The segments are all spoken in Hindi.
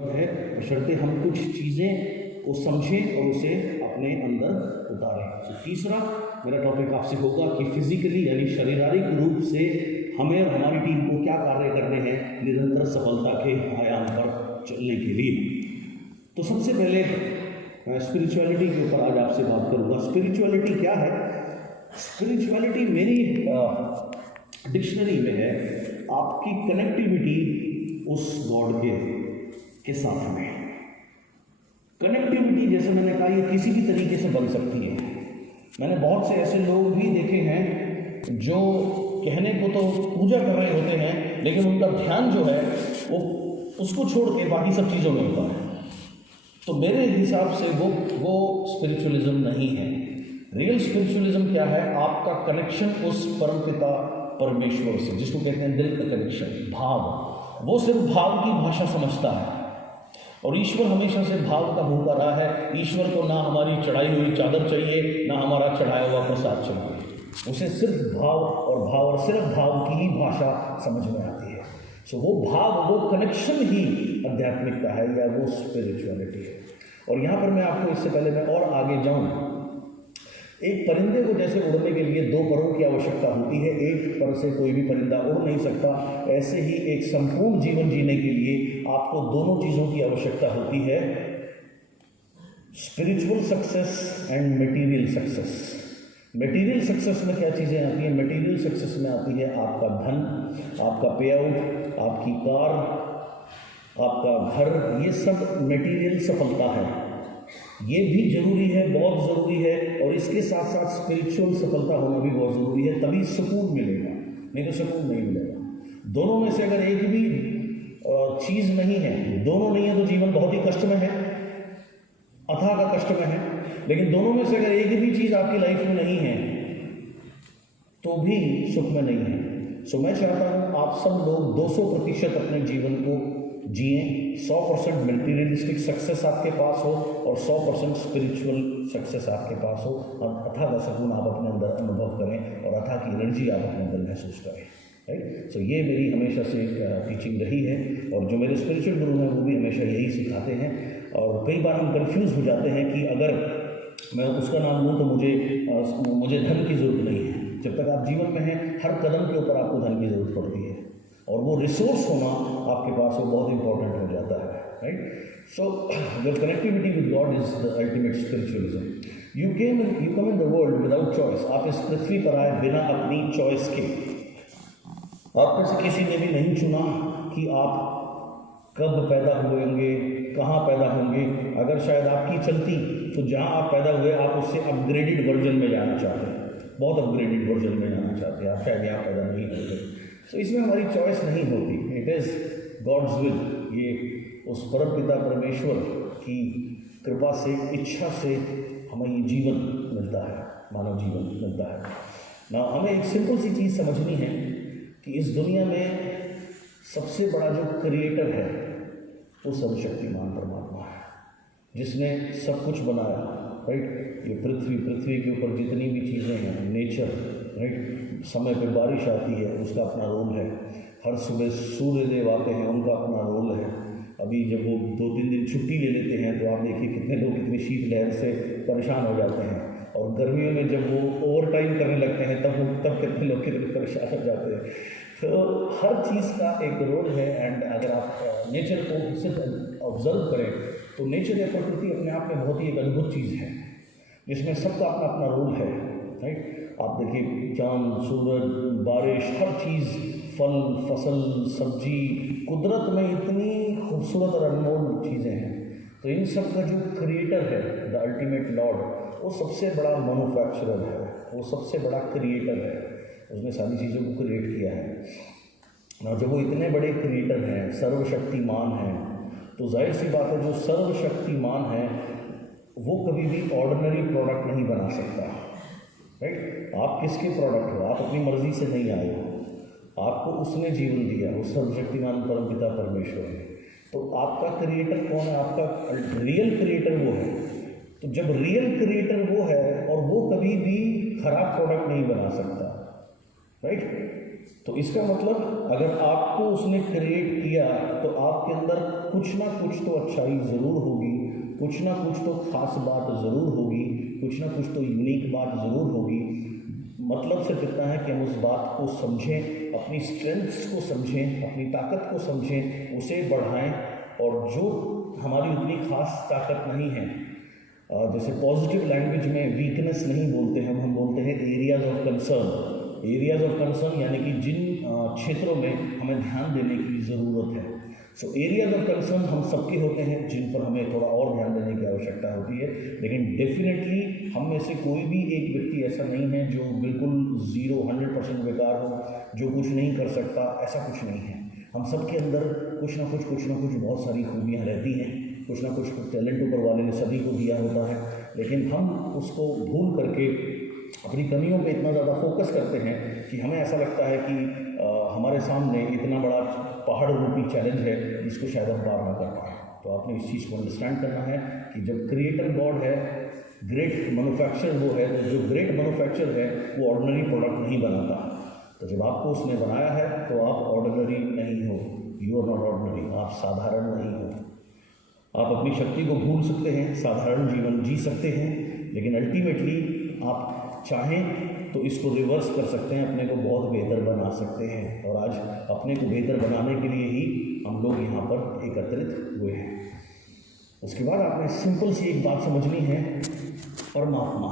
है, बशर्ते हम कुछ चीज़ें को समझें और उसे अपने अंदर उतारें। तो तीसरा मेरा टॉपिक आपसे होगा कि फिजिकली यानी शारीरिक रूप से हमें और हमारी टीम को क्या कार्य करने हैं निरंतर सफलता के आयाम पर चलने के लिए। तो सबसे पहले मैं स्पिरिचुअलिटी के ऊपर आज आपसे बात करूँगा। स्पिरिचुअलिटी क्या है? स्पिरिचुअलिटी मेरी डिक्शनरी में है आपकी कनेक्टिविटी उस गॉड के साथ में। कनेक्टिविटी जैसे मैंने कहा ये किसी भी तरीके से बन सकती है। मैंने बहुत से ऐसे लोग भी देखे हैं जो कहने को तो पूजा कर रहे होते हैं लेकिन उनका ध्यान जो है वो उसको छोड़ के बाकी सब चीज़ों में होता है। तो मेरे हिसाब से वो स्पिरिचुअलिज्म नहीं है। रियल स्पिरिचुअलिज्म क्या है? आपका कनेक्शन उस परमपिता परमेश्वर से, जिसको कहते हैं दिल का कनेक्शन, भाव। वो सिर्फ भाव की भाषा समझता है और ईश्वर हमेशा से भाव का भूखा रहा है। ईश्वर को ना हमारी चढ़ाई हुई चादर चाहिए ना हमारा चढ़ाया हुआ प्रसाद चाहिए। उसे सिर्फ भाव और सिर्फ भाव की ही भाषा समझ में आती है। सो वो भाव, वो कनेक्शन ही आध्यात्मिकता है या वो स्पिरिचुअलिटी है। और यहाँ पर मैं आपको, इससे पहले मैं और आगे जाऊँ, एक परिंदे को जैसे उड़ने के लिए दो परों की आवश्यकता होती है, एक पर से कोई भी परिंदा उड़ नहीं सकता, ऐसे ही एक संपूर्ण जीवन जीने के लिए आपको दोनों चीज़ों की आवश्यकता होती है, spiritual success and material success. Material success में क्या चीज़ें आती हैं? मटेरियल सक्सेस में आती है आपका धन, आपका पे आउट, आपकी कार, आपका घर, ये सब मटेरियल सफलता है। ये भी जरूरी है, बहुत ज़रूरी है, और इसके साथ साथ स्पिरिचुअल सफलता होना भी बहुत ज़रूरी है, तभी सुकून मिलेगा, नहीं तो सुकून नहीं मिलेगा। दोनों में से अगर एक भी चीज़ नहीं है, दोनों नहीं है तो जीवन बहुत ही कष्ट में है, अथाह का कष्ट में है। लेकिन दोनों में से अगर एक भी चीज़ आपकी लाइफ में नहीं है तो भी सुख में नहीं है। सो मैं चाहता हूँ आप सब लोग 200% अपने जीवन को जिए, 100% मटेरियलिस्टिक सक्सेस आपके पास हो और 100% स्पिरिचुअल सक्सेस आपके पास हो, और अथाह का सुकून आप अपने अंदर अनुभव करें और अथाह की एनर्जी आप अपने अंदर महसूस करें। राइट? सो ये मेरी हमेशा से टीचिंग रही है और जो मेरे स्पिरिचुअल गुरु हैं वो भी हमेशा यही सिखाते हैं। और कई बार हम कंफ्यूज हो जाते हैं कि अगर मैं उसका नाम लूँ तो मुझे धन की ज़रूरत नहीं है। जब तक आप जीवन में हैं, हर कदम के ऊपर आपको धन की ज़रूरत पड़ती है और वो रिसोर्स होना आपके पास वो बहुत इंपॉर्टेंट हो जाता है। Right? So the connectivity with God is the ultimate spiritualism. You come in the world without choice. आप इस पृथ्वी पर आए बिना अपनी चॉइस के। आप में से किसी ने भी नहीं चुना कि आप कब पैदा हुएंगे, कहाँ पैदा होंगे। अगर शायद आपकी चलती तो जहाँ आप पैदा हुए आप उससे अपग्रेडेड वर्जन में जाना चाहते हैं, बहुत अपग्रेडेड वर्जन में जाना चाहते हैं, आप शायद यहाँ पैदा नहीं होंगे। सो इसमें हमारी चॉइस नहीं होती, इट इज़ गॉड्स विल। ये उस परमपिता परमेश्वर की कृपा से, इच्छा से हमें ये जीवन मिलता है, मानव जीवन मिलता है ना। हमें एक सिंपल सी चीज़ समझनी है कि इस दुनिया में सबसे बड़ा जो क्रिएटर है वो सर्वशक्तिमान परमात्मा है, जिसने सब कुछ बनाया। राइट? ये पृथ्वी के ऊपर जितनी भी चीज़ें हैं, नेचर, राइट, समय पे बारिश आती है उसका अपना रोल है, हर सुबह सूर्यदेव आते हैं उनका अपना रोल है। अभी जब वो 2-3 दिन छुट्टी ले लेते हैं तो आप देखिए कितने लोग कितनी शीतलहर से परेशान हो जाते हैं, और गर्मियों में जब वो ओवर टाइम करने लगते हैं तब कितने लोग कितने परेशान हो जाते हैं। तो हर चीज़ का एक रोल है। एंड अगर आप नेचर को सिर्फ ऑब्जर्व करें तो नेचर या प्रकृति अपने आप में बहुत ही एक अद्भुत चीज़ है जिसमें सबका अपना अपना रोल है। राइट? आप देखिए चांद, सूरज, बारिश, हर चीज़, फल, फसल, सब्जी, कुदरत में इतनी खूबसूरत और अनमोल चीज़ें हैं। तो इन सब का जो क्रिएटर है, द अल्टीमेट लॉर्ड, वो सबसे बड़ा मैन्युफैक्चरर है, वो सबसे बड़ा क्रिएटर है, उसने सारी चीज़ों को क्रिएट किया है ना। जब वो इतने बड़े क्रिएटर हैं, सर्वशक्तिमान हैं, तो जाहिर सी बात है जो सर्वशक्तिमान है वो कभी भी ऑर्डिनरी प्रोडक्ट नहीं बना सकता। राइट? आप किसके प्रोडक्ट हो? आप अपनी मर्जी से नहीं आए हो, आपको उसने जीवन दिया, वो सर्वशक्तिमान परमपिता परमेश्वर है। तो आपका क्रिएटर कौन है? आपका रियल क्रिएटर वो है। तो जब रियल क्रिएटर वो है और वो कभी भी खराब प्रोडक्ट नहीं बना सकता। राइट? तो इसका मतलब अगर आपको उसने क्रिएट किया तो आपके अंदर कुछ ना कुछ तो अच्छाई ज़रूर होगी, कुछ ना कुछ तो ख़ास बात ज़रूर होगी, कुछ ना कुछ तो यूनिक बात ज़रूर होगी। मतलब सिर्फ इतना है कि हम उस बात को समझें, अपनी स्ट्रेंथ्स को समझें, अपनी ताकत को समझें, उसे बढ़ाएं, और जो हमारी उतनी खास ताकत नहीं है, जैसे पॉजिटिव लैंग्वेज में वीकनेस नहीं बोलते हम बोलते हैं areas of concern. Areas of concern यानी कि जिन क्षेत्रों में हमें ध्यान देने की ज़रूरत है। सो एरियाज ऑफ कंसर्न हम सबके होते हैं जिन पर हमें थोड़ा और ध्यान देने की आवश्यकता होती है, लेकिन डेफिनेटली हम में से कोई भी एक व्यक्ति ऐसा नहीं है जो बिल्कुल 100% बेकार हो, जो कुछ नहीं कर सकता, ऐसा कुछ नहीं है। हम सबके अंदर कुछ ना कुछ बहुत सारी खूबियाँ रहती हैं, कुछ ना कुछ टैलेंट ऊपर वाले ने सभी को दिया होता है, लेकिन हम उसको भूल करके अपनी कमियों पे इतना ज़्यादा फोकस करते हैं कि हमें ऐसा लगता है कि हमारे सामने इतना बड़ा पहाड़ रूपी चैलेंज है जिसको शायद हम पार ना कर पाएँ। तो आपने इस चीज़ को अंडरस्टैंड करना है कि जब क्रिएटर गॉड है, ग्रेट मैन्युफैक्चर वो है, तो जो ग्रेट मैन्युफैक्चर है वो ऑर्डिनरी प्रोडक्ट नहीं बनाता। तो जब आपको उसने बनाया है तो आप ऑर्डिनरी नहीं हो, यू आर नॉट ऑर्डिनरी, आप साधारण नहीं हो। आप अपनी शक्ति को भूल सकते हैं, साधारण जीवन जी सकते हैं, लेकिन अल्टीमेटली आप चाहें तो इसको रिवर्स कर सकते हैं, अपने को बहुत बेहतर बना सकते हैं। और आज अपने को बेहतर बनाने के लिए ही हम लोग यहाँ पर एकत्रित हुए हैं। उसके बाद आपने सिंपल सी एक बात समझनी है, परमात्मा,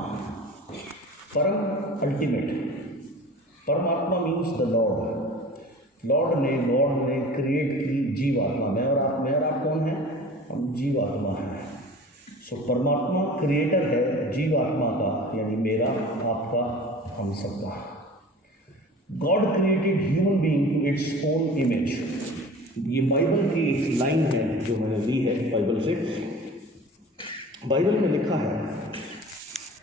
परम, अल्टीमेट। परमात्मा मीन्स द लॉर्ड। लॉर्ड ने क्रिएट की जीवात्मा। मैं और आप कौन है? हम जीवात्मा हैं। सो परमात्मा क्रिएटर है जीवात्मा का, यानी मेरा, आपका, हम सबका। God created human being to its own image. ये बाइबल की लाइन है जो मैंने ली है बाइबल से। बाइबल में लिखा है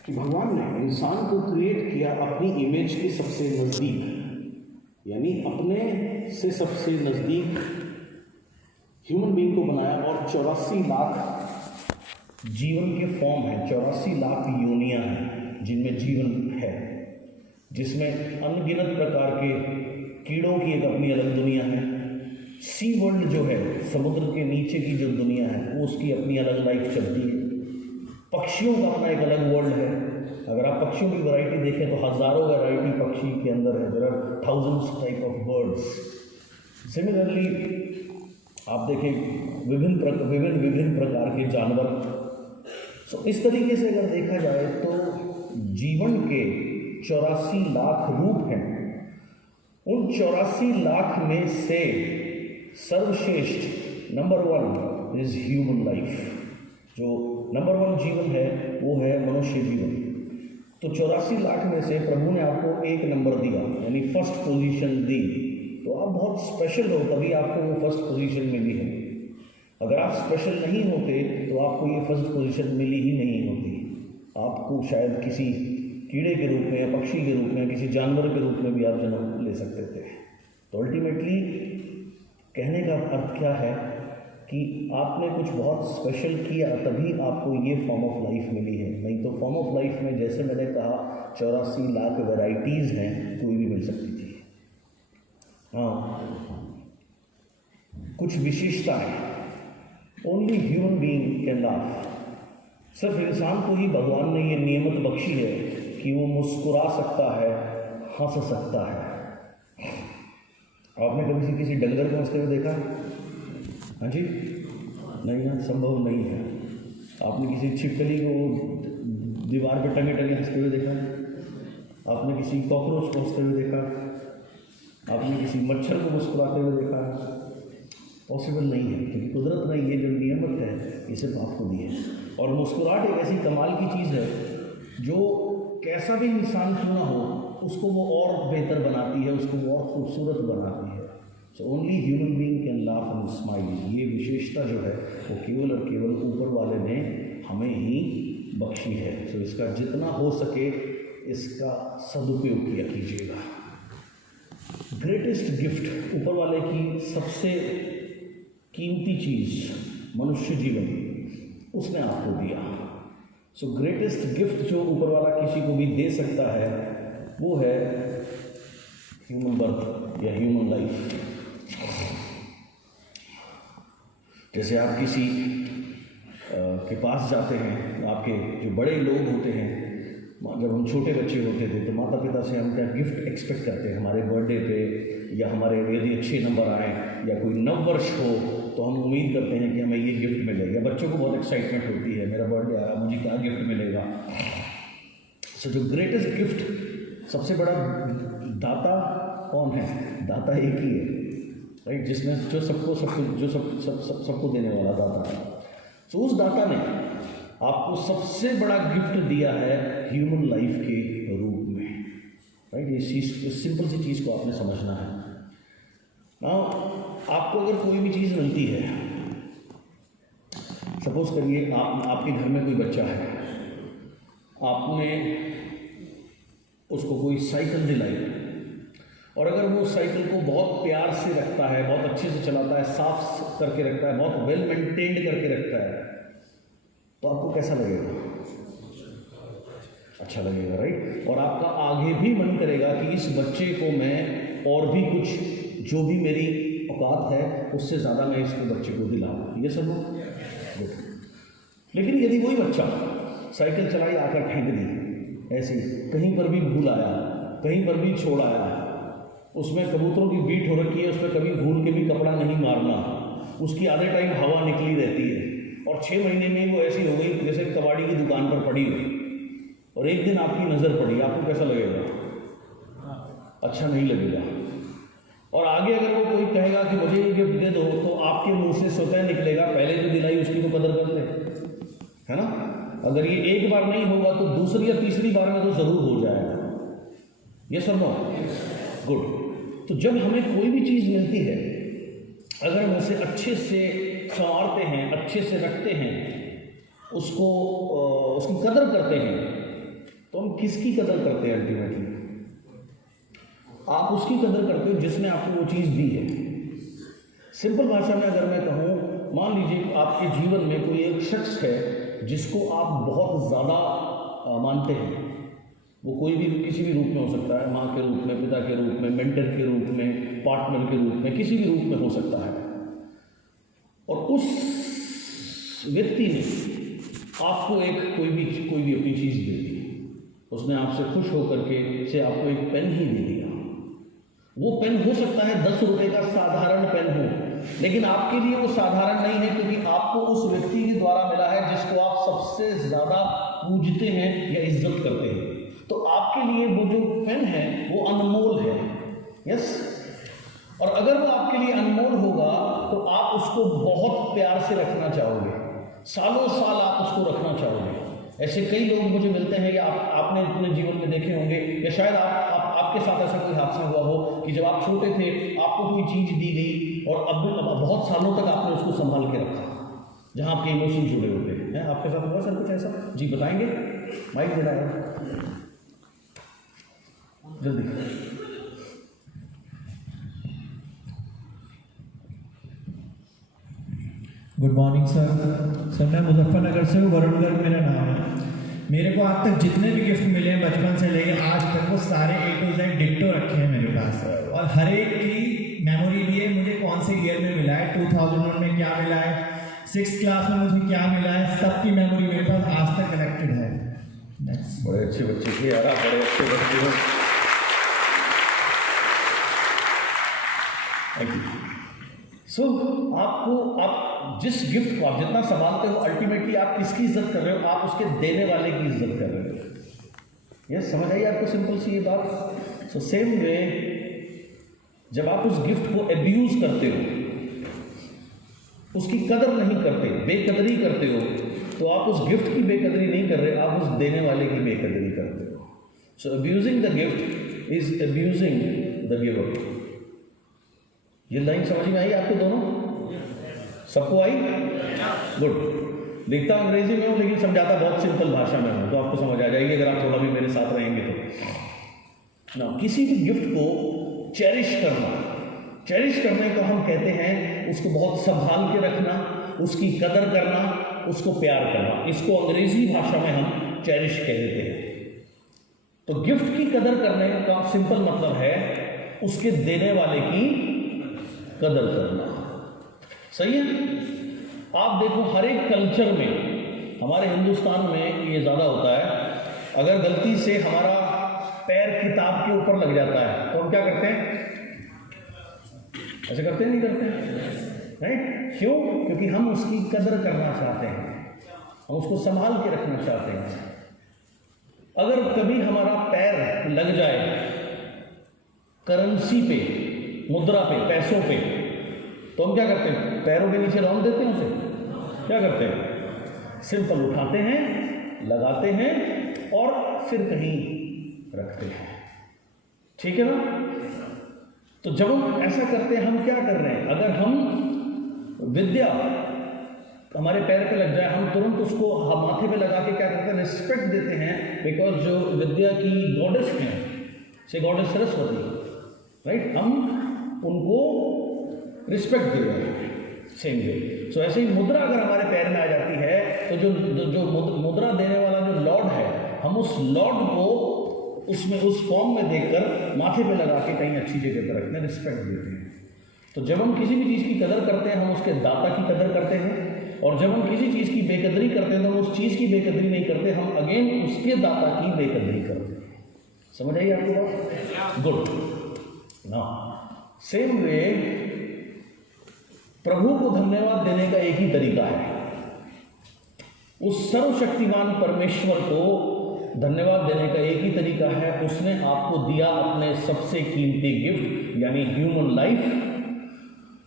कि भगवान ने इंसान को क्रिएट किया अपनी इमेज के सबसे नज़दीक, यानी अपने से सबसे नज़दीक ह्यूमन बीइंग को बनाया। और 84 लाख जीवन के फॉर्म हैं, 84 लाख योनियां हैं जिनमें जीवन है, जिसमें अनगिनत प्रकार के कीड़ों की एक अपनी अलग दुनिया है। सी वर्ल्ड जो है, समुद्र के नीचे की जो दुनिया है, वो उसकी अपनी अलग लाइफ चलती है। पक्षियों का अपना एक अलग वर्ल्ड है। अगर आप पक्षियों की वैरायटी देखें तो हज़ारों वैरायटी पक्षी के अंदर है। There are thousands type of birds. Similarly आप देखें विभिन्न प्रकार के जानवर। तो इस तरीके से अगर देखा जाए तो जीवन के 84 लाख रूप हैं। उन 84 लाख में से सर्वश्रेष्ठ नंबर 1 इज ह्यूमन लाइफ। जो नंबर 1 जीवन है वो है मनुष्य जीवन। तो 84 लाख में से प्रभु ने आपको एक नंबर दिया, यानी फर्स्ट पोजीशन दी। तो आप बहुत स्पेशल हो, तभी आपको वो फर्स्ट पोजीशन मिली है। अगर आप स्पेशल नहीं होते तो आपको ये फर्स्ट पोजीशन मिली ही नहीं होती। आपको शायद किसी कीड़े के रूप में या पक्षी के रूप में, किसी जानवर के रूप में भी आप जन्म ले सकते थे। तो अल्टीमेटली कहने का अर्थ क्या है कि आपने कुछ बहुत स्पेशल किया, तभी आपको ये फॉर्म ऑफ लाइफ मिली है। नहीं तो फॉर्म ऑफ लाइफ में, जैसे मैंने कहा, 84 लाख वैरायटीज़ हैं, कोई भी मिल सकती थी। हाँ, कुछ विशेषताएं only human being can laugh. सिर्फ इंसान को ही भगवान ने ये नियमत बख्शी है कि वो मुस्कुरा सकता है, हंस सकता है। आपने कभी किसी डंगर को हंसते हुए देखा? हाँ जी, नहीं ना, संभव नहीं है। आपने किसी छिपकली को दीवार पे टंगे हंसते हुए देखा? आपने किसी कॉकरोच को हंसते हुए देखा? आपने किसी मच्छर को मुस्कुराते हुए देखा? पॉसिबल नहीं है, क्योंकि कुदरत ने ये जो नियमत है ये सिर्फ आपको दी है। और मुस्कुराहट एक ऐसी कमाल की चीज़ है जो कैसा भी इंसान क्यों ना हो, उसको वो और बेहतर बनाती है, उसको वो और खूबसूरत बनाती है। So only human being can laugh and smile. ये विशेषता जो है वो केवल और केवल ऊपर वाले ने हमें ही बख्शी है। सो इसका जितना हो सके इसका सदुपयोग किया कीजिएगा। ग्रेटेस्ट गिफ्ट, ऊपर वाले की सबसे कीमती चीज़, मनुष्य जीवन, उसने आपको दिया। सो ग्रेटेस्ट गिफ्ट जो ऊपर वाला किसी को भी दे सकता है वो है ह्यूमन बर्थ या ह्यूमन लाइफ। जैसे आप किसी के पास जाते हैं, आपके जो बड़े लोग होते हैं, जब हम छोटे बच्चे होते थे तो माता पिता से हम क्या गिफ्ट एक्सपेक्ट करते हैं हमारे बर्थडे पे, या हमारे यदि अच्छे नंबर आए या कोई नववर्ष हो तो हम उम्मीद करते हैं कि हमें ये गिफ्ट मिलेगा। बच्चों को बहुत एक्साइटमेंट होती है, मेरा बर्थडे आ रहा, मुझे क्या गिफ्ट मिलेगा। सो जो ग्रेटेस्ट गिफ्ट, सबसे बड़ा दाता कौन है? दाता एक ही है, राइट, जिसमें जो सबको देने वाला दाता है। तो उस दाता ने आपको सबसे बड़ा गिफ्ट दिया है ह्यूमन लाइफ के रूप में, राइट। इस सिंपल सी चीज़ को आपने समझना है। नाउ आपको अगर कोई भी चीज़ मिलती है, सपोज करिए आपके घर में कोई बच्चा है, आपने उसको कोई साइकिल दिलाई, और अगर वो साइकिल को बहुत प्यार से रखता है, बहुत अच्छे से चलाता है, साफ करके रखता है, बहुत वेल मेंटेन्ड करके रखता है, तो आपको कैसा लगेगा? अच्छा लगेगा, राइट। और आपका आगे भी मन करेगा कि इस बच्चे को मैं और भी कुछ, जो भी मेरी औकात है उससे ज़्यादा मैं इसको बच्चे को दिलाऊँ। ये सब गुड। लेकिन यदि वही बच्चा साइकिल चलाई, आकर फेंक दी, ऐसे कहीं पर भी भूल आया, कहीं पर भी छोड़ आया, उसमें कबूतरों की बीट हो रखी है, उसमें कभी भूल के भी कपड़ा नहीं मारना, उसकी आधे टाइम हवा निकली रहती है, और 6 महीने में वो ऐसी हो गई जैसे कबाड़ी की दुकान पर पड़ी हो, और एक दिन आपकी नज़र पड़ी, आपको कैसा लगेगा? अच्छा नहीं लगेगा। और आगे अगर वो कोई कहेगा कि मुझे ये गिफ्ट दे दो, तो आपके मुंह से स्वतः निकलेगा पहले जो दिलाई उसकी तो कदर करते, है ना। अगर ये एक बार नहीं होगा तो दूसरी या तीसरी बार में तो ज़रूर हो जाएगा। ये सब नो गुड। तो जब हमें कोई भी चीज़ मिलती है, अगर हम उसे अच्छे से संवारते हैं, अच्छे से रखते हैं, उसकी कदर करते हैं, तो हम किसकी कदर करते हैं? अल्टीमेटली आप उसकी कदर करते हो जिसने आपको वो चीज़ दी है। सिंपल भाषा में अगर मैं कहूँ, मान लीजिए आपके जीवन में कोई एक शख्स है जिसको आप बहुत ज़्यादा मानते हैं, वो कोई भी किसी भी रूप में हो सकता है, माँ के रूप में, पिता के रूप में, मेंटर के रूप में, पार्टनर के रूप में, किसी भी रूप में हो सकता है, और उस व्यक्ति ने आपको कोई भी अपनी चीज़ दे दी, उसने आपसे खुश होकर के से आपको एक पेन ही दे दिया। वो पेन हो सकता है 10 रुपए का साधारण पेन हो, लेकिन आपके लिए वो साधारण नहीं है, क्योंकि आपको उस व्यक्ति के द्वारा मिला है जिसको आप सबसे ज़्यादा पूजते हैं या इज्जत करते हैं। तो आपके लिए वो जो पेन है वो अनमोल है। यस। और अगर वो आपके लिए अनमोल होगा तो आप उसको बहुत प्यार से रखना चाहोगे, सालों साल आप उसको रखना चाहोगे। ऐसे कई लोग मुझे मिलते हैं, या आपने अपने जीवन में देखे होंगे, या शायद आपके साथ ऐसा कोई हादसा हुआ हो कि जब आप छोटे थे आपको कोई चीज़ दी गई और अब बहुत सालों तक आपने उसको संभाल के रखा, जहाँ आपके इमोशन जुड़े होते हैं। आपके साथ हुआ सर कुछ ऐसा? जी बताएंगे, माइक देना है जल्दी। गुड मॉर्निंग सर मैं मुजफ्फरनगर से हूँ, वरुण गर्ग मेरा नाम है। मेरे को आज तक जितने भी गिफ्ट मिले हैं बचपन से लेकर आज तक, वो सारे A to Z डिक्टो रखे हैं मेरे पास, और हर एक की मेमोरी भी है। मुझे कौन से ईयर में मिला है, 2001 में क्या मिला है, 6th क्लास में मुझे क्या मिला है, सबकी मेमोरी मेरे पास आज तक कनेक्टेड है। बड़े अच्छे बच्चे थे यार, बड़े अच्छे बच्चे हो। आप जिस गिफ्ट को आप जितना संभालते हो, अल्टीमेटली आप किसकी इज्जत कर रहे हो? आप उसके देने वाले की इज्जत कर रहे हो। यस, समझ आई आपको सिंपल सी ये बात। सो सेम वे, जब आप उस गिफ्ट को एब्यूज करते हो, उसकी कदर नहीं करते, बेकदरी करते हो, तो आप उस गिफ्ट की बेकदरी नहीं कर रहे, आप उस देने वाले की बेकदरी करते हो। So abusing the gift is abusing the giver. ये लाइन समझ में आई आपको दोनों? सबको आई? गुड। लिखता अंग्रेजी में हूँ लेकिन समझाता बहुत सिंपल भाषा में हूँ, तो आपको समझ आ जाएगी अगर आप थोड़ा भी मेरे साथ रहेंगे तो। ना किसी भी गिफ्ट को चेरिश करने को हम कहते हैं उसको बहुत संभाल के रखना, उसकी कदर करना, उसको प्यार करना। इसको अंग्रेजी भाषा में हम चेरिश कह देते हैं। तो गिफ्ट की कदर करने का सिंपल मतलब है उसके देने वाले की कदर करना। सही है? आप देखो हर एक कल्चर में, हमारे हिंदुस्तान में ये ज़्यादा होता है, अगर गलती से हमारा पैर किताब के ऊपर लग जाता है तो हम क्या करते हैं? ऐसे करते हैं, नहीं करते? राइट? क्यों? क्योंकि हम उसकी कदर करना चाहते हैं, हम उसको संभाल के रखना चाहते हैं। अगर कभी हमारा पैर लग जाए करेंसी पे, मुद्रा पे, पैसों पे, तो हम क्या करते हैं? पैरों के नीचे रौंद देते हैं उसे। क्या करते हैं? सिंपल उठाते हैं, लगाते हैं और फिर कहीं रखते हैं। ठीक है ना? तो जब हम ऐसा करते हैं, हम क्या कर रहे हैं? अगर हम विद्या हमारे पैर पे लग जाए, हम तुरंत उसको माथे पे लगा के क्या करते हैं? रिस्पेक्ट देते हैं, बिकॉज जो विद्या की गॉडेस हैं, से गॉडेस सरस्वती, राइट, हम उनको रिस्पेक्ट दे रहे हैं। सेम वे, सो ऐसे ही मुद्रा अगर हमारे पैर में आ जाती है तो जो मुद्रा देने वाला जो लॉर्ड है, हम उस लॉर्ड को उसमें उस फॉर्म में देखकर माथे पे लगा के कहीं अच्छी जगह पर रखते हैं, रिस्पेक्ट देते हैं। तो जब हम किसी भी चीज़ की कदर करते हैं, हम उसके दाता की कदर करते हैं, और जब हम किसी चीज़ की बेकदरी करते हैं तो हम उस चीज़ की बेकदरी नहीं करते, हम अगेन उसके दाता की बेकदरी करते हैं। समझ आइए आपको बात? गुड ना। सेम वे प्रभु को धन्यवाद देने का एक ही तरीका है। उस सर्वशक्तिमान परमेश्वर को धन्यवाद देने का एक ही तरीका है, उसने आपको दिया अपने सबसे कीमती गिफ्ट यानी ह्यूमन लाइफ।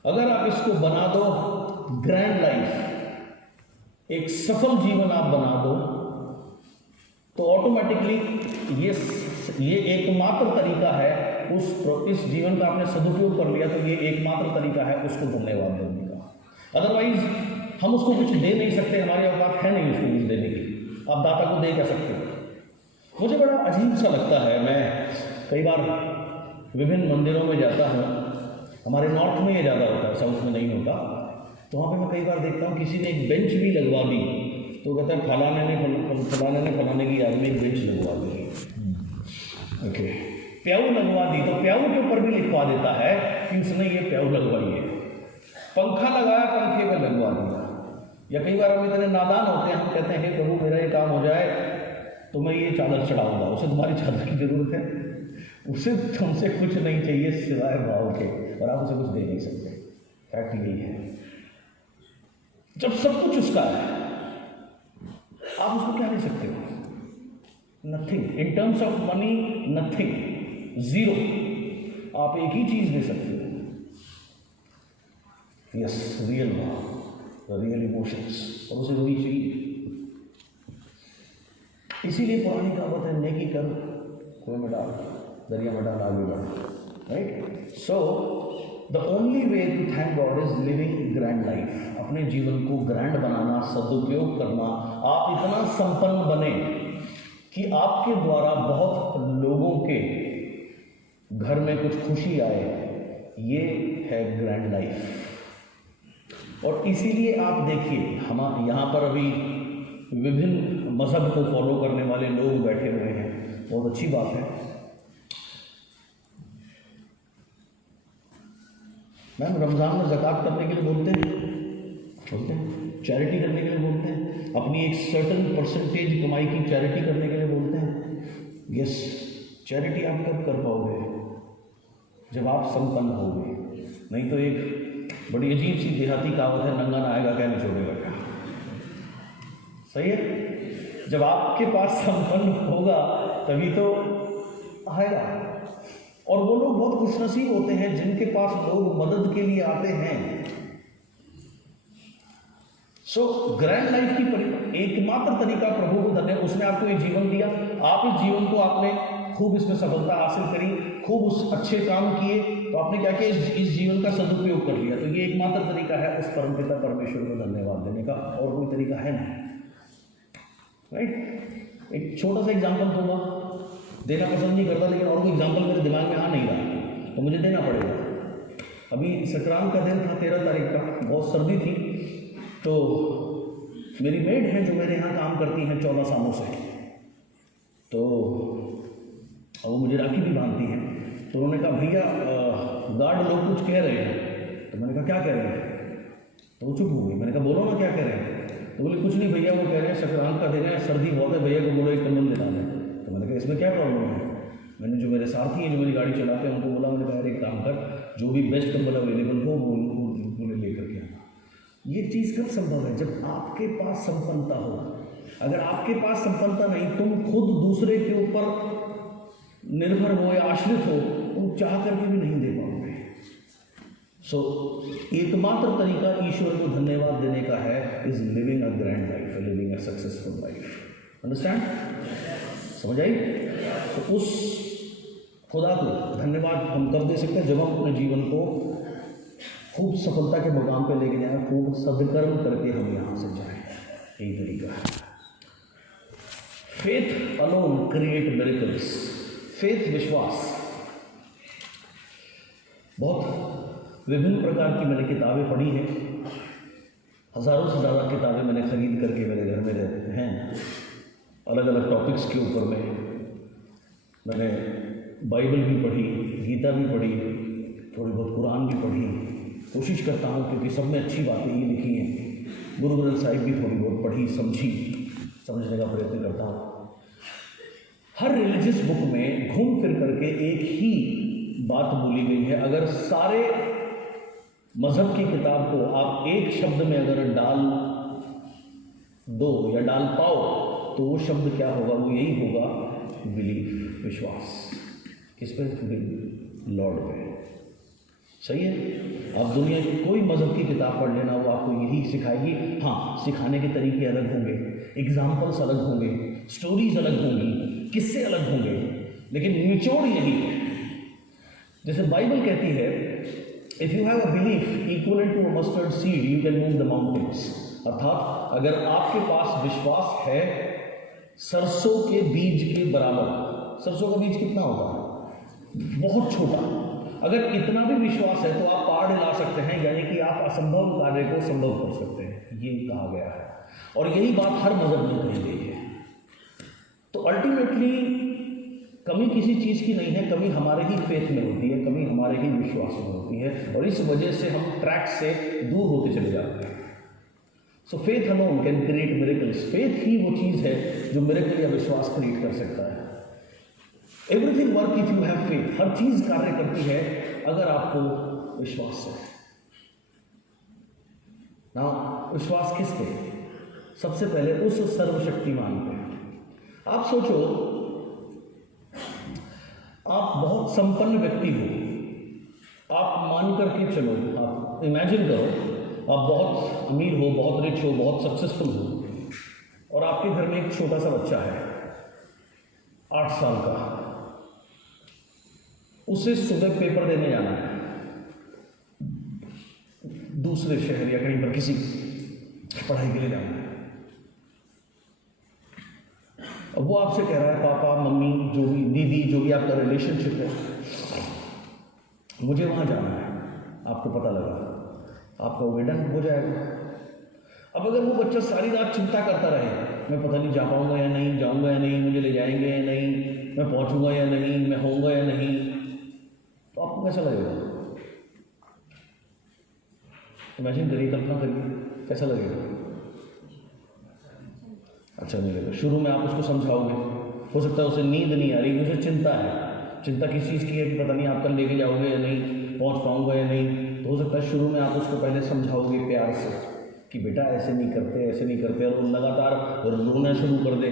अगर आप इसको बना दो ग्रैंड लाइफ, एक सफल जीवन आप बना दो, तो ऑटोमेटिकली ये एकमात्र तरीका है इस जीवन का आपने सदुपयोग कर लिया, तो ये एकमात्र तरीका है उसको धन्यवाद देने का। अदरवाइज हम उसको कुछ दे नहीं सकते, हमारी औकात है नहीं उसको कुछ देने की। आप दाता को दे क्या सकते हो? मुझे बड़ा अजीब सा लगता है, मैं कई बार विभिन्न मंदिरों में जाता हूँ, हमारे नॉर्थ में ये ज़्यादा होता है, साउथ में नहीं होता, तो वहाँ पे मैं कई बार देखता हूँ किसी ने एक बेंच भी लगवा दी, तो कहता है फलाने की याद में एक बेंच लगवा दी। ओके, प्याऊ लगवा दी, तो प्याऊ के ऊपर भी लिखवा देता है कि उसने ये प्याऊ लगवाई है। पंखा लगाया, पंखे पे लगवा दिया। या कई बार हम इतने नादान होते हैं, हम कहते हैं हे प्रभु मेरा ये काम हो जाए तो मैं ये चादर चढ़ाऊंगा। उसे तुम्हारी चादर की जरूरत है? उसे तुमसे कुछ नहीं चाहिए सिवाय भाव के, और आप उसे कुछ दे नहीं सकते। फैक्ट यही है, जब सब कुछ उसका है आप उसको क्या दे सकते हो? Nothing. In terms of money nothing, zero. आप एक ही चीज दे सकते हो, यस, रियल भाव, रियल इमोशंस, और उसे वही चाहिए। इसीलिए पुरानी कहावत है, नेकी कर कुएं में डाल, दरिया में डाल, आगे बढ़। Right? So the only way to thank God is living grand life. अपने जीवन को ग्रैंड बनाना, सदुपयोग करना, आप इतना संपन्न बने कि आपके द्वारा बहुत लोगों के घर में कुछ खुशी आए, ये है ग्रैंड लाइफ। और इसीलिए आप देखिए, हम यहाँ पर अभी विभिन्न मजहब को फॉलो करने वाले लोग बैठे हुए हैं, बहुत अच्छी बात है। मैम, रमज़ान में ज़कात करने के लिए बोलते हैं, चैरिटी करने के लिए बोलते हैं, अपनी एक सर्टन परसेंटेज कमाई की चैरिटी करने के लिए बोलते हैं। यस, चैरिटी आप कब कर पाओगे? जब आप संपन्न होगे। नहीं तो एक बड़ी अजीब सी देहाती कहावत है, नंगा नहाएगा क्या निचोड़ेगा क्या। सही है? जब आपके पास संपन्न होगा तभी तो आएगा। और वो लोग बहुत खुशनसीब होते हैं जिनके पास लोग मदद के लिए आते हैं। सो ग्रैंड लाइफ की एकमात्र तरीका प्रभु को धन्यवाद, उसने आपको ये जीवन दिया, आप इस जीवन को आपने खूब इसमें सफलता हासिल करी, खूब उस अच्छे काम किए, तो आपने क्या किया? इस जीवन का सदुपयोग कर लिया। तो ये एकमात्र तरीका है उस परमपिता परमेश्वर को धन्यवाद देने का, और कोई तरीका है नहीं। राइट? एक छोटा सा एग्जाम्पल दूंगा, देना पसंद नहीं करता लेकिन और कोई एग्जाम्पल मेरे दिमाग में आ नहीं रहा तो मुझे देना पड़ेगा। अभी संक्रांत का दिन था, 13 तारीख का, बहुत सर्दी थी, तो मेरी मेड है जो मेरे यहाँ काम करती हैं 14 सालों से, तो वो मुझे राखी भी बांधती हैं। तो उन्होंने कहा भैया गार्ड लोग कुछ कह रहे हैं। तो मैंने कहा क्या कह रहे हैं? तो वो चुप हो गई। मैंने कहा बोलो ना क्या कह रहे हैं। तो बोले कुछ नहीं भैया, वो कह रहे हैं संक्रांत का दिन है, सर्दी बहुत है, भैया को बोलो एक कंबल दिला दें। तो मैंने कहा इसमें क्या प्रॉब्लम है। मैंने जो मेरे साथी हैं जो मेरी गाड़ी चलाते हैं उनको बोला, मैंने कहा यार एक काम कर, जो भी बेस्ट कंबल अवेलेबल हो वो बोले लेकर के आना। ये चीज़ कब संभव है, जब आपके पास संपन्नता हो। अगर आपके पास संपन्नता नहीं, तुम खुद दूसरे के ऊपर निर्भर हो या आश्रित हो, तुम चाह करके भी नहीं दे पाओगे। सो एकमात्र तरीका ईश्वर को धन्यवाद देने का है is living a grand life, living a successful life. Understand? समझ आई? तो उस खुदा को धन्यवाद हम कब दे सकते हैं, जब हम अपने जीवन को खूब सफलता के मुकाम पे लेके जाएं, खूब सदकर्म करके हम यहाँ से जाएं। यही तरीका है। Faith alone create miracles. Faith, विश्वास। बहुत विभिन्न प्रकार की मैंने किताबें पढ़ी हैं, हज़ारों से ज़्यादा किताबें मैंने खरीद करके मेरे घर में रहते हैं, अलग अलग टॉपिक्स के ऊपर में। मैंने बाइबल भी पढ़ी, गीता भी पढ़ी, थोड़ी बहुत कुरान भी पढ़ी। कोशिश करता हूँ क्योंकि सब में अच्छी बातें ही लिखी हैं। गुरु ग्रंथ साहिब भी थोड़ी बहुत पढ़ी, समझने का प्रयत्न करता हूँ। हर रिलीजियस बुक में घूम फिर करके एक ही बात बोली गई है। अगर सारे मजहब की किताब को आप एक शब्द में अगर डाल दो या डाल पाओ तो वो शब्द क्या होगा, वो यही होगा, बिलीफ, विश्वास। किस पे? लॉर्ड पे। सही है? आप दुनिया की कोई मजहब की किताब पढ़ लेना, वो आपको यही सिखाएगी। हाँ, सिखाने के तरीके अलग होंगे, एग्जाम्पल्स अलग होंगे, स्टोरीज अलग होंगी, किस्से अलग होंगे, लेकिन निचोड़ यही है। जैसे बाइबल कहती है, if you have a belief equal to a mustard seed you can move the mountains. अर्थात अगर आपके पास विश्वास है सरसों के बीज के बराबर। सरसों का बीज कितना होता है? बहुत छोटा। अगर इतना भी विश्वास है तो आप पहाड़ हिला सकते हैं, यानी कि आप असंभव कार्य को संभव कर सकते हैं, ये कहा गया है। और यही बात हर मजहब में कही गई है। तो अल्टीमेटली कमी किसी चीज़ की नहीं है, कमी हमारे ही फेथ में होती है, कमी हमारे ही विश्वास में होती है, और इस वजह से हम ट्रैक से दूर होते चले जाते हैं। So faith alone can create miracles. Faith ही वो चीज़ है जो मिरेकल या विश्वास क्रिएट कर सकता है। Everything work if you have faith. हर चीज़ कार्य करती है अगर आपको विश्वास है ना। विश्वास किस पे? सबसे पहले उस सर्वशक्तिमान पे। आप सोचो, आप बहुत संपन्न व्यक्ति हो, आप मान करके चलो, आप इमेजिन करो, आप बहुत अमीर हो, बहुत रिच हो, बहुत सक्सेसफुल हो, और आपके घर में एक छोटा सा बच्चा है 8 साल का। उसे सुबह पेपर देने जाना है दूसरे शहर या कहीं पर, किसी पढ़ाई के लिए जाना है। अब वो आपसे कह रहा है, पापा मम्मी जो भी, दीदी जो भी आपका रिलेशनशिप है, मुझे वहाँ जाना है। आपको पता लगा, आपका वेडन हो जाएगा। अब अगर वो बच्चा सारी रात चिंता करता रहे, मैं पता नहीं जा पाऊंगा या नहीं, जाऊंगा या नहीं, मुझे ले जाएंगे या नहीं, मैं पहुंचूंगा या नहीं, मैं होऊंगा या नहीं, तो आपको कैसा लगेगा? इमेजिन करिए, कल्पना करिए, कैसा लगेगा? अच्छा नहीं लगेगा। शुरू में आप उसको समझाओगे, हो सकता है उसे नींद नहीं आ रही, उसे चिंता है। चिंता किस चीज़ की है कि पता नहीं आप कल लेके जाओगे या नहीं, पहुंच पाऊंगा या नहीं। तो हो सकता है शुरू में आप उसको पहले समझाओगे प्यार से कि बेटा ऐसे नहीं करते, ऐसे नहीं करते, और वो लगातार रोना शुरू कर दे,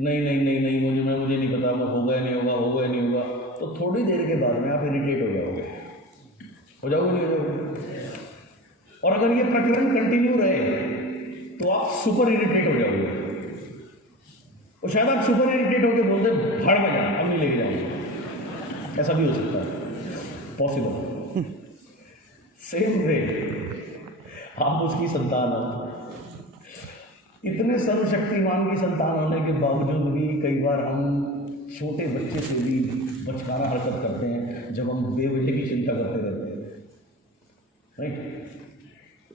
नहीं नहीं नहीं नहीं, मुझे नहीं पता, मैं होगा या नहीं होगा, होगा या नहीं होगा। तो थोड़ी देर के बाद में आप इरिटेट हो जाओगे, नहीं हो जाओगे? और अगर ये प्रकरण कंटिन्यू रहे तो आप सुपर इरिटेट हो जाओगे, और शायद आप सुपर इरिटेट होकर बोलते भाड़ में जाना, अब नहीं लेके जाऊंगा। ऐसा भी हो सकता है, पॉसिबल। सेम वे आप उसकी संतान हो, इतने सर्वशक्तिमान की संतान होने के बावजूद भी कई बार हम छोटे बच्चे से भी बचकाना हरकत करते हैं जब हम बेटे की चिंता करते रहते हैं, राइट?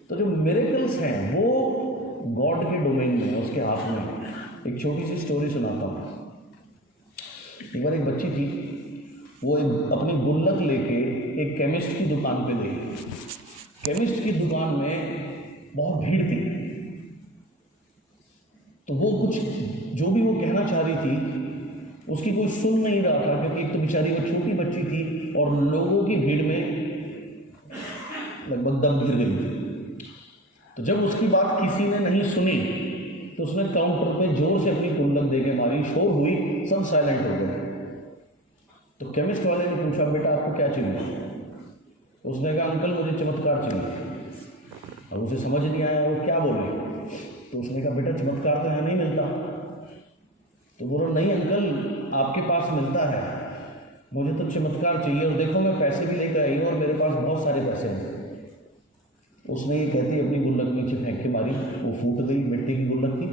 तो जो मिरेकल्स हैं वो गॉड के डोमेन में है, उसके हाथ में। एक छोटी सी स्टोरी सुनाता हूँ। एक बार एक बच्ची थी, वो अपनी गुल्लक लेके एक केमिस्ट की दुकान पे गई। केमिस्ट की दुकान में बहुत भीड़ थी। तो वो कुछ जो भी वो कहना चाह रही थी उसकी कोई सुन नहीं रहा था, क्योंकि एक तो बेचारी वो छोटी बच्ची थी और लोगों की भीड़ में लगभग दम गिर गई थी। तो जब उसकी बात किसी ने नहीं सुनी तो उसने काउंटर पे जोर से अपनी कुल्लक दे के मारी, शोर हुई, सब साइलेंट हो गए। तो केमिस्ट वाले ने पूछा, बेटा आपको क्या चाहिए? उसने कहा, अंकल मुझे चमत्कार चाहिए। अब उसे समझ नहीं आया वो क्या बोले। तो उसने कहा, बेटा चमत्कार तो यहाँ नहीं मिलता। तो बोला, नहीं अंकल आपके पास मिलता है, मुझे तो चमत्कार चाहिए, और देखो मैं पैसे भी लेकर आई हूँ और मेरे पास बहुत सारे पैसे हैं। उसने ये कहती अपनी गुल्लक नीचे फेंक के मारी, वो फूट गई, मिट्टी की गुल्लक थी।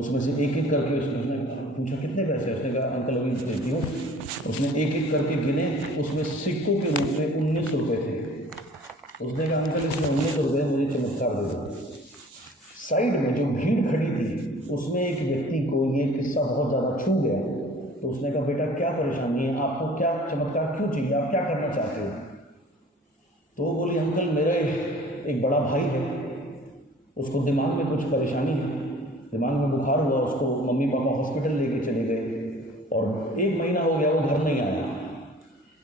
उसमें से एक एक करके उसने पूछा कितने पैसे? उसने कहा, अंकल अभी देती हूँ। उसने एक एक करके गिने, उसमें सिक्कों के रूप में 19 रुपये थे। उसने कहा, अंकल इसमें 19 रुपये, मुझे चमत्कार दे दो। साइड में जो भीड़ खड़ी थी उसमें एक व्यक्ति को ये किस्सा बहुत ज़्यादा छू गया। तो उसने कहा, बेटा क्या परेशानी है, आपको क्या चमत्कार क्यों चाहिए, आप क्या करना चाहते हो? तो वो बोली, अंकल मेरा एक बड़ा भाई है, उसको दिमाग में कुछ परेशानी है, दिमाग में बुखार हुआ, उसको मम्मी पापा हॉस्पिटल लेके चले गए और 1 महीना हो गया वो घर नहीं आया।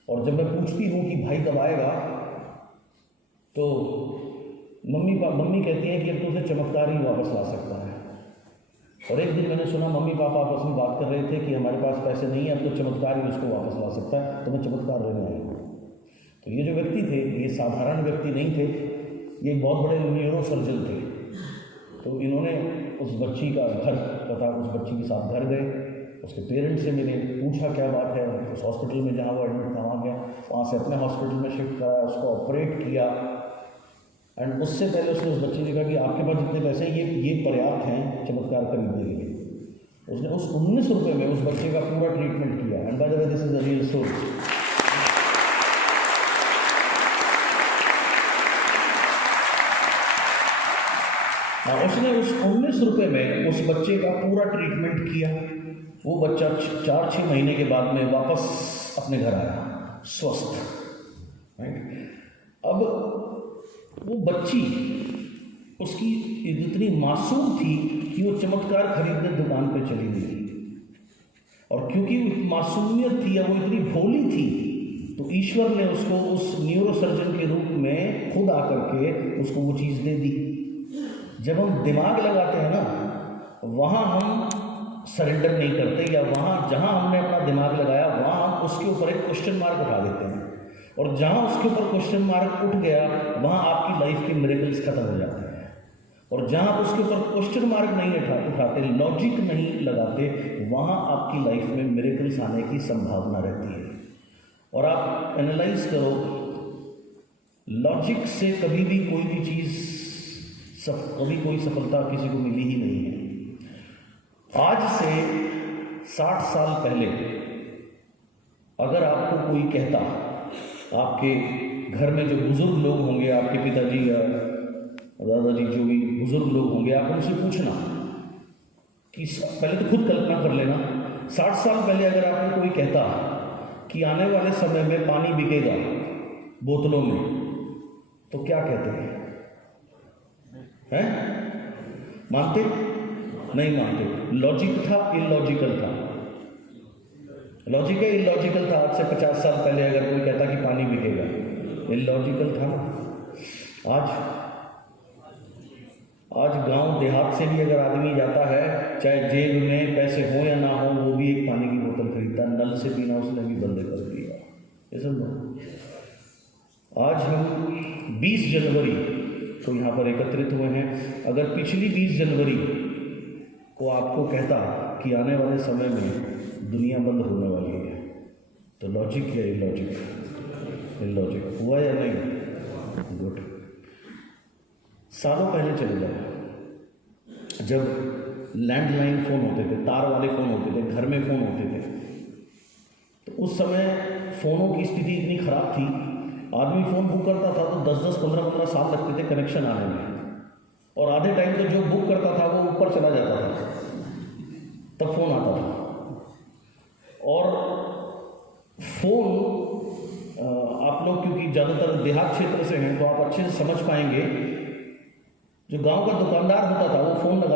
और जब मैं पूछती हूँ कि भाई कब आएगा, तो मम्मी कहती है कि अब तो उसे चमत्कार ही वापस ला सकता है। और एक दिन मैंने सुना मम्मी पापा आपस में बात कर रहे थे कि हमारे पास पैसे नहीं है, अब तो चमत्कार ही उसको वापस ला सकता है, तो मैं चमत्कार लेने आई। तो ये जो व्यक्ति थे ये साधारण व्यक्ति नहीं थे, ये बहुत बड़े न्यूरो सर्जन थे। तो इन्होंने उस बच्ची का घर पता, उस बच्ची के साथ घर गए, उसके पेरेंट्स से मिले, पूछा क्या बात है। उस हॉस्पिटल में जहाँ वो एडमिट था वहाँ गया, वहाँ से अपने हॉस्पिटल में शिफ्ट कराया, उसको ऑपरेट किया। एंड उससे पहले उसने उस बच्चे ने कहा कि आपके पास जितने पैसे हैं ये पर्याप्त हैं चमत्कार खरीदने के लिए। उसने उस 19 रुपये में उस बच्चे का पूरा ट्रीटमेंट किया। And by the way this is a real story. उसने उस 19 रुपये में उस बच्चे का पूरा ट्रीटमेंट किया। वो बच्चा 4-6 महीने के बाद में वापस अपने घर आया स्वस्थ। राइट, अब वो बच्ची उसकी इतनी मासूम थी कि वो चमत्कार खरीदने दुकान पे चली गई। और क्योंकि मासूमियत थी या वो इतनी भोली थी, तो ईश्वर ने उसको उस न्यूरो सर्जन के रूप में खुद आकर के उसको वो चीज़ दे दी। जब हम दिमाग लगाते हैं ना, वहाँ हम सरेंडर नहीं करते, या वहाँ जहाँ हमने अपना दिमाग लगाया वहाँ हम उसके ऊपर एक क्वेश्चन मार्क उठा देते हैं। और जहाँ उसके ऊपर क्वेश्चन मार्क उठ गया वहाँ आपकी लाइफ के मिरेकल्स खत्म हो जाते हैं। और जहाँ आप उसके ऊपर क्वेश्चन मार्क नहीं उठाते, लॉजिक नहीं लगाते, वहाँ आपकी लाइफ में मिरेकल्स आने की संभावना रहती है। और आप एनालाइज करो, लॉजिक से कभी भी कोई भी चीज़ कभी कोई सफलता किसी को मिली ही नहीं है। आज से 60 साल पहले अगर आपको कोई कहता, आपके घर में जो बुजुर्ग लोग होंगे, आपके पिताजी या दादाजी जो भी बुजुर्ग लोग होंगे, आप उनसे पूछना कि पहले तो खुद कल्पना कर लेना, 60 साल पहले अगर आपको कोई कहता कि आने वाले समय में पानी बिकेगा बोतलों में, तो क्या कहते हैं? मानते? नहीं मानते। लॉजिक था, इलॉजिकल था? लॉजिक है, इलॉजिकल था? आज से 50 साल पहले अगर कोई कहता कि पानी बिकेगा, इलॉजिकल था ना। आज गांव देहात से भी अगर आदमी जाता है, चाहे जेब में पैसे हो या ना हो, वो भी एक पानी की बोतल खरीदता है। नल से पीना उसने भी बंद कर दिया। ये सब आज हम 20 जनवरी तो यहाँ पर एकत्रित हुए हैं। अगर पिछली 20 जनवरी को आपको कहता कि आने वाले समय में दुनिया बंद होने वाली है, तो लॉजिक या इलॉजिक? इलॉजिक हुआ या नहीं? गुड। सालों पहले चले जाओ, जब लैंडलाइन फ़ोन होते थे, तार वाले फ़ोन होते थे, घर में फ़ोन होते थे, तो उस समय फ़ोनों की स्थिति इतनी ख़राब थी, आदमी फ़ोन बुक करता था तो 10-10, 15-15 साल लगते थे कनेक्शन आने में। और आधे टाइम तो जो बुक करता था वो ऊपर चला जाता था, तब फ़ोन आता था। और फ़ोन आप लोग क्योंकि ज़्यादातर देहात क्षेत्र से हैं तो आप अच्छे से समझ पाएंगे जो गांव का दुकानदार होता था वो फोन लगा